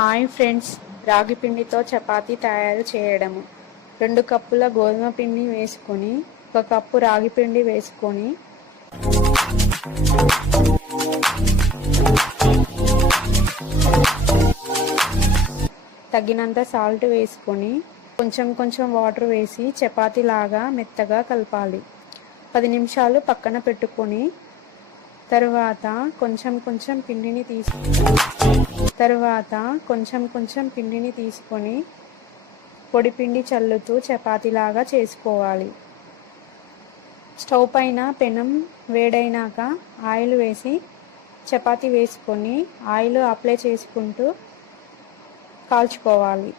Hi friends, రాగి పిండితో చపాతీ తయారు చేయడము. 2 కప్పుల గోధుమ పిండి వేసుకొని 1 కప్పు రాగి పిండి వేసుకొని తగినంత సాల్ట్ వేసుకొని కొంచెం వాటర్ వేసి చపాతీ లాగా మెత్తగా కలపాలి. 10 నిమిషాలు పక్కన పెట్టుకొని తరువాత కొంచెం పిండిని తీసుకొని పొడి పిండి చల్లుతూ చపాతీలాగా చేసుకోవాలి. స్టవ్ పైన పెనం వేడైనాక ఆయిల్ వేసి చపాతీ వేసుకొని ఆయిల్ అప్లై చేసుకుంటూ కాల్చుకోవాలి.